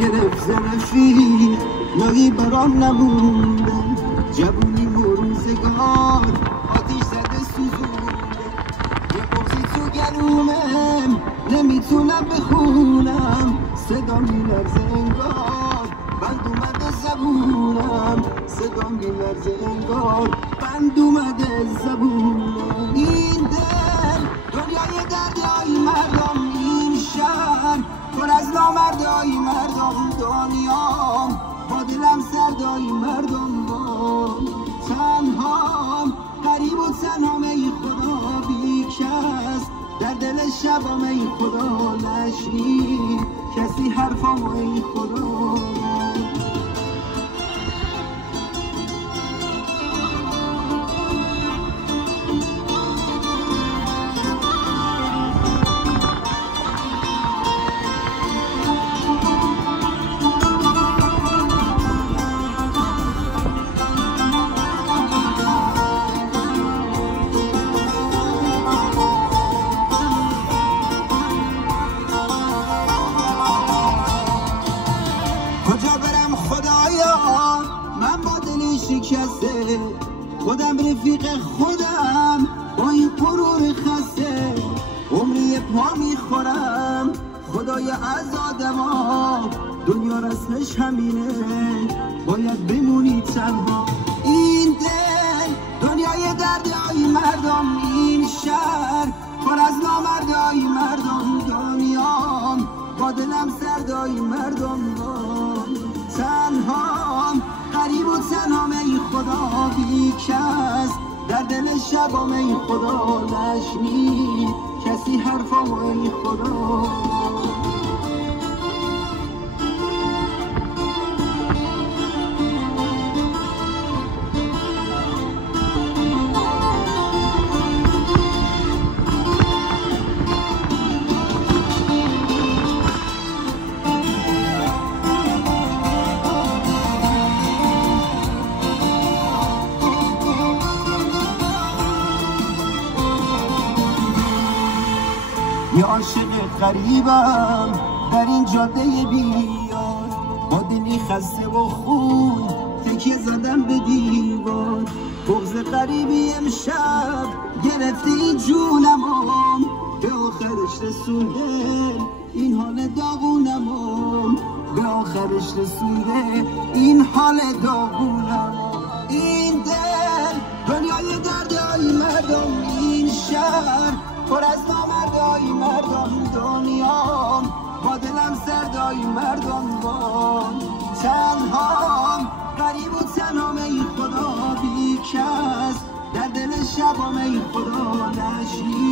گرفت ز رفیق نایی برام نمونده جوونی روزگار آتیش زده سوزونده یه بغضی تو گلومم نمیتونم بخونم صدا میلرزه انگار بند اومده زبونم صدا میلرزه انگار بند اومده زبونم این دل دنیای دردای مردم این شهر پر از نامردای مردم دنیام با دلم سردای مردم با تنهام غریب و تنهام ای خدا بی کس در دل شبام ای خدا نشنید کسی حرفام ای خدا من با دلی شکسته خودم رفیق خودم با این غرور خسته عمری پا میخورم خدای از آدما دنیا رسمش همینه باید بمونی تنها این دل دنیای دردای مردم این شهر پر از نامردای مردم دنیام با دلم سردای مردم تنهام غریب و تنهام ای خدا بی کس در دل شبام ای خدا نشنید کسی حرفام ای خدا یه عاشق غریبم در این جاده بیار با دلی خسته و خون تکیه زدم به دیوار بغض غریبی امشب گرفته این جونمم به آخرش رسونده این حال داغونمم به آخرش رسونده این حال داغونمم این دل دنیای دردای مردم این شهر پر از نامردای مردم دنیام با دلم سردای مردم با تنهام غریب و تنهام ای خدا بی کس در دل شبام ای خدا نشنید